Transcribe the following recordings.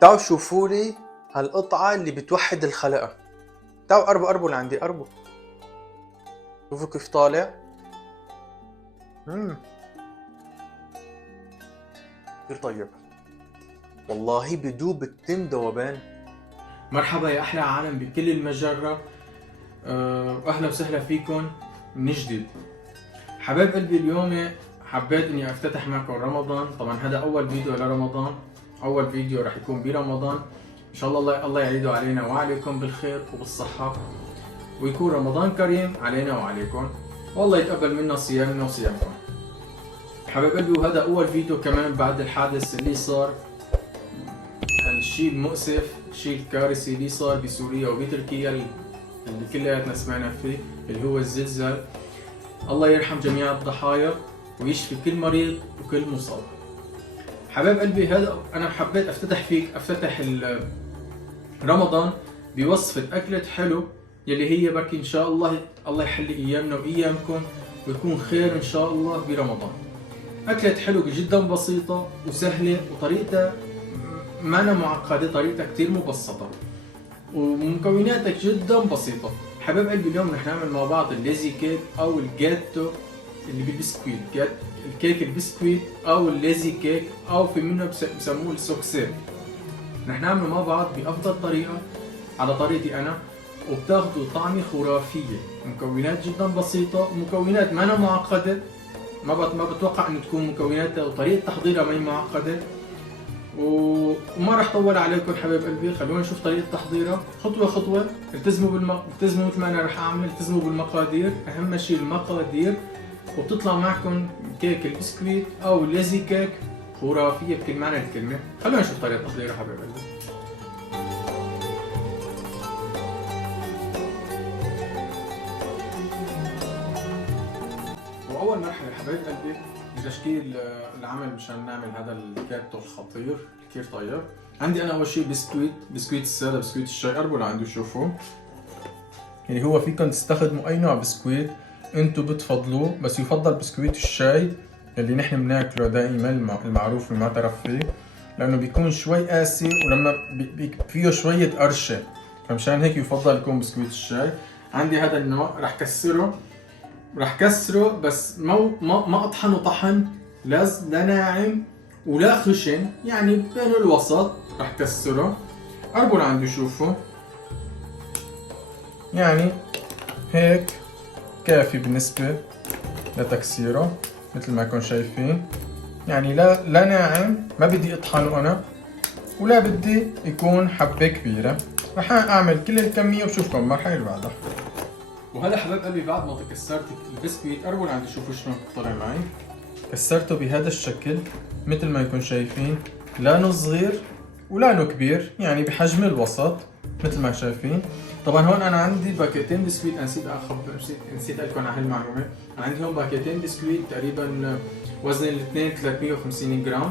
تعالوا شوفوا لي هالقطعة اللي بتوحد الخلقة. تعالوا قربوا لعندي، قربوا. شوفوا كيف طالع. كثير طيب والله، بدوب التم ذوبان. مرحبا يا احلى عالم بكل المجره. اهلا وسهلا فيكم من جديد. حبايب قلبي، اليوم حبيت اني افتتح معكم رمضان. طبعا هذا اول فيديو لرمضان، اول فيديو رح يكون برمضان. ان شاء الله الله يعيده علينا وعليكم بالخير وبالصحه، ويكون رمضان كريم علينا وعليكم، والله يتقبل منا صيامنا وصيامكم. حبايب قلبي، وهذا اول فيديو كمان بعد الحادث اللي صار، الشيء المؤسف، الشيء الكارثي اللي صار بسوريا وبتركيا اللي كلياتنا سمعنا فيه، اللي هو الزلزال. الله يرحم جميع الضحايا ويشفي كل مريض وكل مصاب. حبايب قلبي، هذا انا حبيت افتتح رمضان بوصفة أكلة حلو يلي هي بركي ان شاء الله الله يحلي ايامنا وايامكم ويكون خير ان شاء الله برمضان. أكلة حلو جدا بسيطة وسهلة، وطريقتها ما أنا معقدة، طريقتها كتير مبسطة ومكوناتك جدا بسيطة. حبايب قلبي، اليوم رح نعمل مع بعض الليزي كيك أو الجاتو اللي بالبسكويت، الكيك البسكويت أو الليزي كيك، أو في منه بسموه السوكسيل. رح نعمله مع بعض بأفضل طريقة على طريقتي أنا، وبتاخدوا طعمة خرافية. مكونات جدا بسيطة، مكونات ما أنا معقدة، ما بتوقع انه تكون مكوناتها وطريقه تحضيرها ما هي معقده، وما راح اطول عليكم حبايب قلبي. خلونا نشوف طريقه تحضيرها خطوه خطوه. التزموا التزموا مثل ما انا راح اعمل، التزموا بالمقادير، اهم شيء المقادير، وبتطلع معكم كيك البسكويت او الليزي كيك خرافيه بكل معنى الكلمه. خلونا نشوف طريقه تحضيرها حبايب قلبي. واول مرحله حبايب قلبي بتشكيل العمل مشان نعمل هذا الجاتو الخطير كثير طيب. عندي انا اول شيء بسكويت الساده، بسكويت الشاي. قربوا لعندي شوفوا، اللي هو فيكم تستخدموا اي نوع بسكويت انتم بتفضلوه، بس يفضل بسكويت الشاي اللي نحن بناكله دائما المعروف المعترف فيه، لانه بيكون شوي قاسي ولما فيه شويه قرشه، فمشان هيك يفضل يكون بسكويت الشاي. عندي هذا النوع راح كسره بس ما اطحنه طحن لا ناعم ولا خشن، يعني بين الوسط. راح كسره. قربوا لعندي شوفوا، يعني هيك كافي بالنسبة لتكسيره مثل ما كنتم شايفين. يعني لا ناعم، ما بدي اطحنه انا، ولا بدي يكون حبة كبيرة. راح اعمل كل الكمية وشوفكم المرحلة اللي بعدها. وهلا حبايب قلبي، بعد ما كسرت البسكويت، قربوا لعندي شوفوا شلون طلع معي. كسرته بهذا الشكل مثل ما يكون شايفين، لا نو صغير ولا نو كبير، يعني بحجم الوسط مثل ما شايفين. طبعا هون انا عندي باكيتين بسكويت، انا نسيت اقول لكم على هالمعلومه. انا عندي هون باكيتين بسكويت تقريبا وزن الاثنين 350 جرام.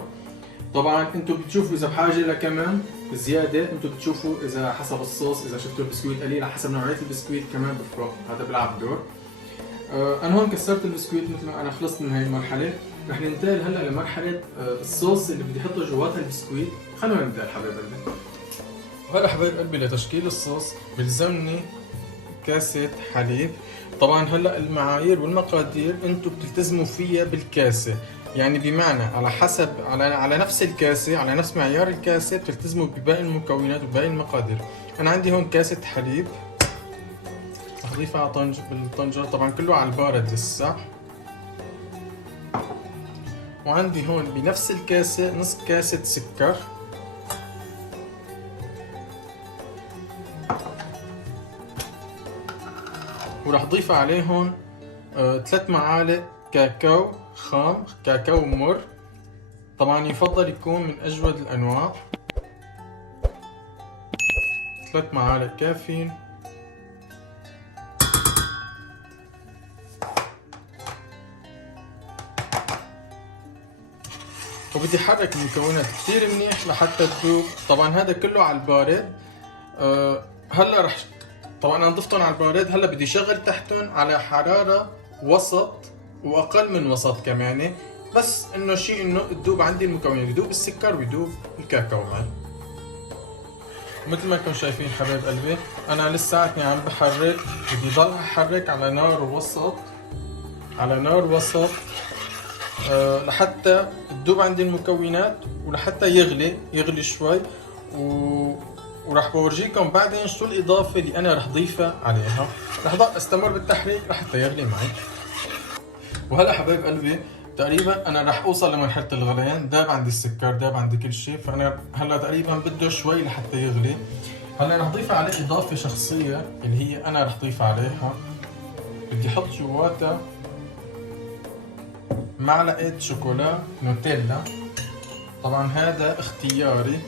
طبعا انتم بتشوفوا اذا بحاجه لكمان زياده، انتم بتشوفوا اذا حسب الصوص، اذا شفتوا البسكويت قليل على حسب نوعيه البسكويت كمان بفرق، هذا بيلعب دور. انا هون كسرت البسكويت مثل ما انا خلصت من هاي المرحله. رح ننتقل هلا لمرحله الصوص اللي بدي احطه جوات البسكويت. خلونا نبدا حبايب قلبي. وهلا حبايب قلبي، لتشكيل الصوص بلزمني كاسه حليب. طبعا هلا المعايير والمقادير انتم بتلتزموا فيها بالكاسه، يعني بمعنى على حسب على نفس الكاسه، على نفس معيار الكاسه بتلتزموا بباقي المكونات وباقي المقادير. انا عندي هون كاسه حليب اضيفها على بالطنجره، طبعا كله على البارد لسه. وعندي هون بنفس الكاسه نص كاسه سكر، وراح اضيف عليهم 3 معالق كاكاو خام، كاكاو مر. طبعا يفضل يكون من اجود الانواع. 3 معالق كافيين. وبدي احرك المكونات كثير منيح لحتى تذوب. طبعا هذا كله على البارد. هلا طبعا انا ضفتهم على البارد. هلا بدي شغل تحتهم على حرارة وسط واقل من وسط كمان، بس انه شيء انه تذوب عندي المكونات، يذوب السكر ويذوب الكاكاو معي. مثل ما انتم شايفين حبايب قلبي، انا لساتني عم بحرك، بدي ضل احرك على نار وسط، على نار وسط لحتى تذوب عندي المكونات ولحتى يغلي شوي وراح بورجيكم بعدين شو الاضافه اللي انا راح ضيفها عليها. راح ضل استمر بالتحريك لحتى يغلي معي. وهلا حبايب قلبي تقريبا انا راح اوصل لمرحله الغليان، داب عندي السكر، داب عندي كل شيء، فانا هلا تقريبا بده شوي لحتى يغلي. هلا راح ضيف عليه اضافه شخصيه اللي هي انا راح ضيف عليها، بدي احط جواتها معلقه شوكولا نوتيلا. طبعا هذا اختياري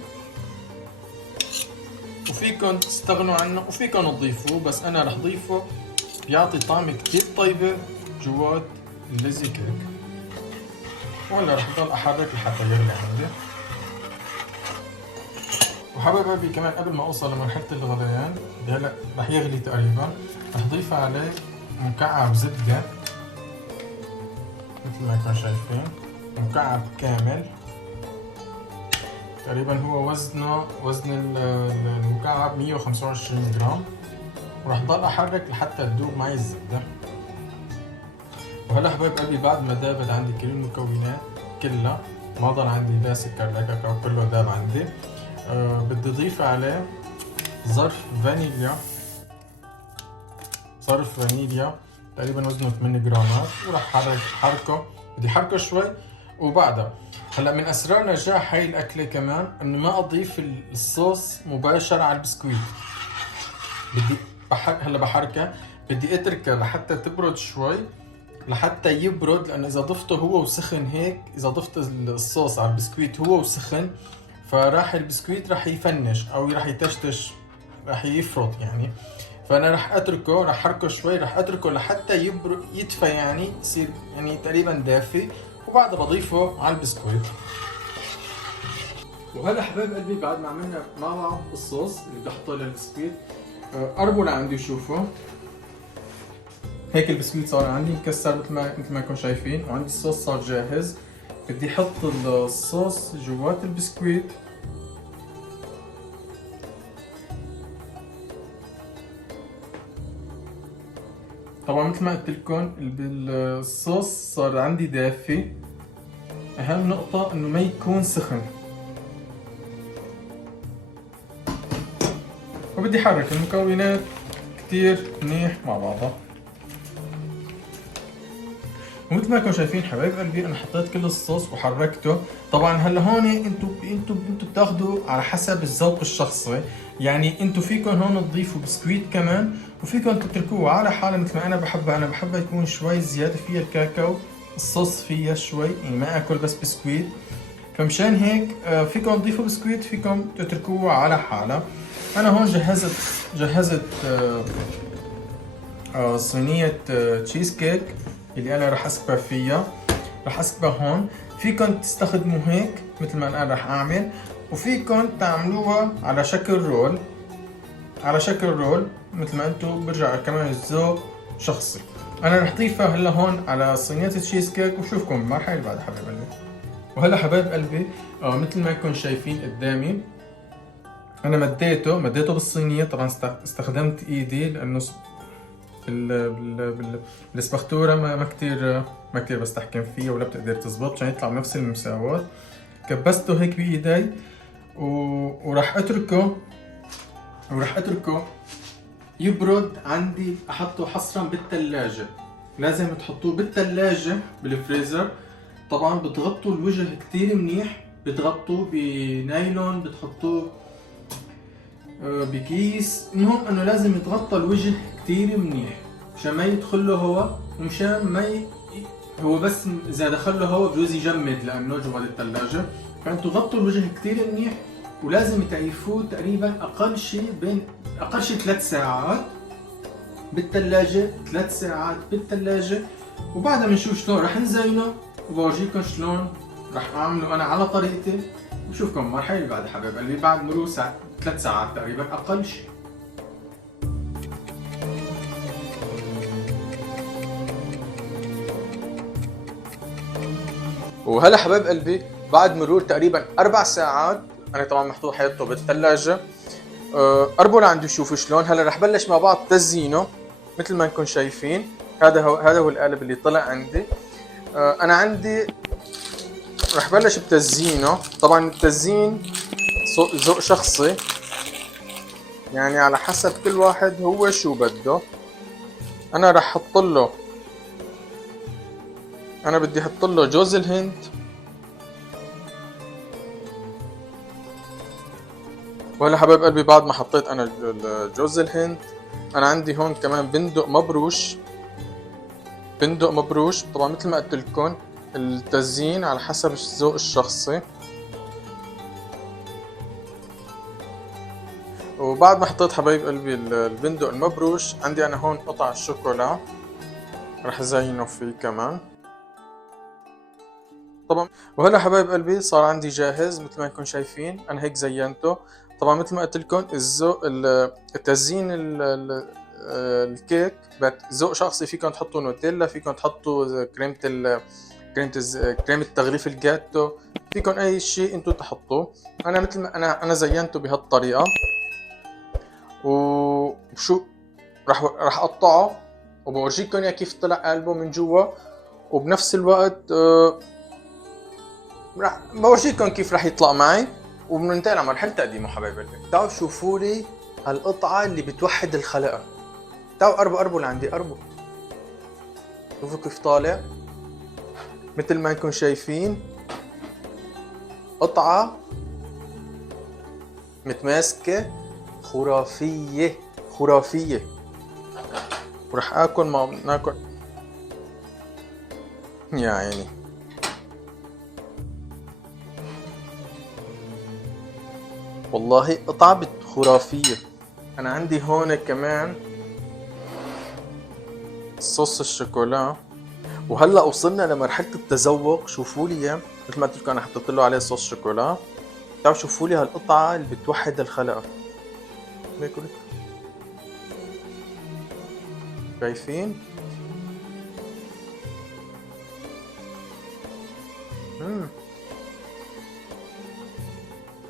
وفيكم تستغنوا عنه وفيكم تضيفوه، بس انا راح ضيفه بيعطي طعم كتير طيبه جوات الليزي كيك. وهلا رح ضل احرك لحتى يغلي عندي. وحبايب قلبي كمان قبل ما اوصل لمرحله الغليان هلا رح يغلي تقريبا، رح ضيف عليه مكعب زبده مثل ما انتم شايفين، مكعب كامل تقريبا هو وزن المكعب 125 جرام. ورح ضل احرك لحتى تذوب معي الزبده. وهلا حبايب قلبي بعد ما دابت عندي كل المكونات كلها، ما ضل عندي لا سكر لا كاكاو، كله داب عندي. بدي اضيف عليه ظرف فانيليا تقريبا وزنه 8 جرامات، وراح حركه، بدي حركه شوي. وبعدها هلا من اسرار نجاح هاي الاكله كمان انه ما اضيف الصوص مباشره على البسكويت. بدي هلا بحركها، بدي اتركها لحتى تبرد شوي، لحتى يبرد، لانه اذا ضفته هو وسخن هيك، اذا ضفت الصوص على البسكويت هو وسخن فراح البسكويت راح يفنش او راح يتشتش، راح يفرط يعني. فانا راح اتركه، راح حركه شوي، راح اتركه لحتى يدفى يعني، يصير يعني تقريبا دافي، وبعدها بضيفه على البسكويت. وهلا حبايب قلبي بعد ما عملنا مع بعض الصوص اللي بدي احطه للبسكويت، قربوا لعندي شوفوا هيك البسكويت صار عندي مكسر مثل ما انتم شايفين، وعندي الصوص صار جاهز. بدي احط الصوص جوات البسكويت. طبعا مثل ما قلت لكم الصوص صار عندي دافي، اهم نقطة انه ما يكون سخن. وبدي احرك المكونات كتير منيح مع بعضها. ومثل ما انتم شايفين حبايب قلبي انا حطيت كل الصوص وحركته. طبعا هلا هون انتم بتاخذوا على حسب الذوق الشخصي، يعني انتم فيكم هون تضيفوا بسكويت كمان، وفيكم تتركوه على حاله مثل ما انا بحبها. انا بحبها يكون شوي زياده فيها الكاكاو، الصوص فيها شوي، يعني ما اكل بس بسكويت. فمشان هيك فيكم تضيفوا بسكويت، فيكم تتركوه على حاله. انا هون جهزت صينيه تشيز كيك اللي انا راح اسكبها فيها، راح اسكبها هون. فيكم تستخدموا هيك مثل ما انا راح اعمل، وفيكم تعملوها على شكل رول، مثل ما انتم. برجع كمان الذوق شخصي. انا راح ضيفها هلا هون على صينيه التشيز كيك وشوفكم بالمرحله اللي بعدها حبايب قلبي. وهلا حبايب قلبي مثل ما انكم شايفين قدامي انا مديته بالصينيه. طبعا استخدمت ايدي لانه الاسبختوره ما كتير بستحكم فيها ولا بتقدر تزبط عشان يطلع بنفس المساواة. كبسته هيك بايدي وراح اتركه يبرد عندي. احطه حصرا بالثلاجة، لازم تحطوه بالثلاجة بالفريزر. طبعا بتغطوا الوجه كتير منيح، بتغطوه بنايلون، بتحطوه بكيس. المهم انه لازم يتغطى الوجه كتير منيح مشان ما يدخل له هواء، ومشان ما هو بس اذا دخل له هواء بجوز يجمد لانه جوا الثلاجة. فانتوا غطوا الوجه كتير منيح، ولازم تعيفوه تقريبا اقل شيء 3 ساعات بالثلاجة، 3 ساعات بالثلاجة. وبعدها بنشوف شلون راح نزينه وبورجيكم شلون راح اعمله انا على طريقتي. بشوفكم المرحلة اللي بعد حبايب قلبي بعد مرور 3 ساعات تقريبا اقل شيء. وهلا حبايب قلبي بعد مرور تقريبا 4 ساعات، انا طبعا محطوط حياته بالثلاجة. قربوا لعندي شوفوا شلون. هلا رح بلش مع بعض تزيينه مثل ما انكم شايفين. هذا هو القالب اللي طلع عندي. انا عندي رح بلش بتزيينه. طبعا التزيين ذوق شخصي، يعني على حسب كل واحد هو شو بده. انا رح احط له، انا بدي احط له جوز الهند، وهلا حبايب قلبي بعد ما حطيت انا جوز الهند، انا عندي هون كمان بندق مبروش. بندق مبروش طبعا مثل ما قلت لكم التزيين على حسب الذوق الشخصي. وبعد ما حطيت حبايب قلبي البندق المبروش، عندي انا هون قطع الشوكولا رح زينه فيه كمان طبعا. وهلا حبايب قلبي صار عندي جاهز مثل ما انكم شايفين. انا هيك زينته. طبعا مثل ما قلت لكم الذوق التزيين الكيك ذوق شخصي. فيكم تحطوا نوتيلا، فيكم تحطوا كريمة تغليف الجاتو، فيكم اي شيء انتم تحطوه. انا مثل ما انا زينته بهالطريقة. وشو راح اقطعه وبورجيكم اياه كيف طلع قلبه من جوا. وبنفس الوقت راح بورجيكم كيف راح يطلع معي. وبننتقل على مرحلة تقديمه حبايب قلبي. تعالوا شوفوا لي هالقطعة اللي بتوحد الخلقة. تعالوا قربوا لعندي قربوا. شوفوا كيف طالع مثل ما انكم شايفين. قطعة متماسكة خرافية خرافية. ورح اكل ما ناكل يا عيني. والله قطعة خرافية. انا عندي هون كمان صوص الشوكولا. وهلا وصلنا لمرحلة التذوق. شوفوا لي اياه مثل ما قلت لكم انا حطيت له عليه صوص شوكولا. تعالوا شوفوا لي هالقطعة اللي بتوحد الخلقة. باكل شايفين؟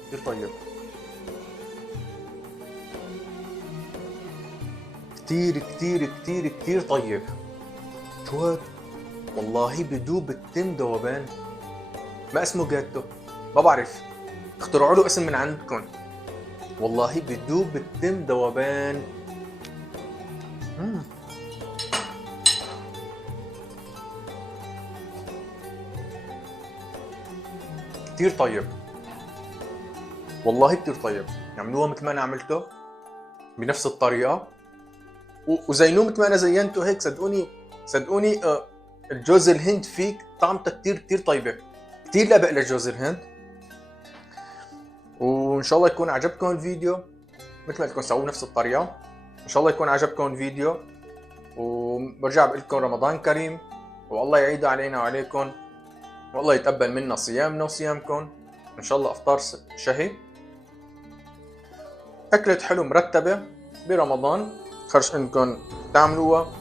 كتير طيب، كتير كتير كتير كتير طيب. شو هاد؟ والله بدوب التم ذوبان. ما اسمه جاتو، ما بعرف، اخترعوا له اسم من عندكم. والله بدوب التم ذوبان. كتير طيب، والله كتير طيب. يعملوها مثل ما انا عملته بنفس الطريقة، وزينوه مثل ما انا زينته هيك. صدقوني صدقوني الجوز الهند فيك طعمتها كتير كتير طيبة. كتير لابق لجوز الهند. وان شاء الله يكون عجبكم الفيديو مثل ما لكم سووا نفس الطريقة. ان شاء الله يكون عجبكم الفيديو. وبرجع بقول لكم رمضان كريم، والله يعيد علينا وعليكم، والله يتقبل منا صيامنا وصيامكم. ان شاء الله افطار شهي، اكلة حلو مرتبة برمضان. خرج انكم تعملوها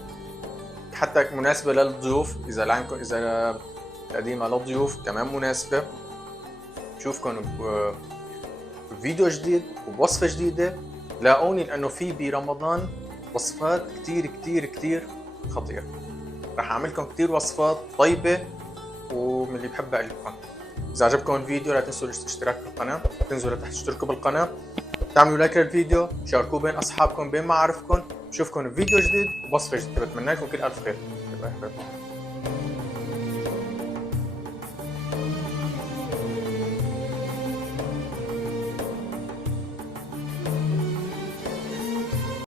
حتى مناسبة للضيوف. اذا لعندكم اذا تقديمها للضيوف كمان مناسبة. نشوفكم بفيديو جديد وبوصفة جديدة. لاقوني لانه في برمضان وصفات كتير كتير كتير خطيرة. رح اعملكم كتير وصفات طيبة ومن اللي بحب اقلكم. اذا عجبكم الفيديو لا تنسوا الاشتراك بالقناة، تنزلوا لتحت تشتركوا بالقناة، تعملوا لايك للفيديو، شاركوه بين اصحابكم بين معارفكم. نشوفكم بفيديو جديد ووصفة جديدة. بتمنى لكم كل الف خير. باي باي.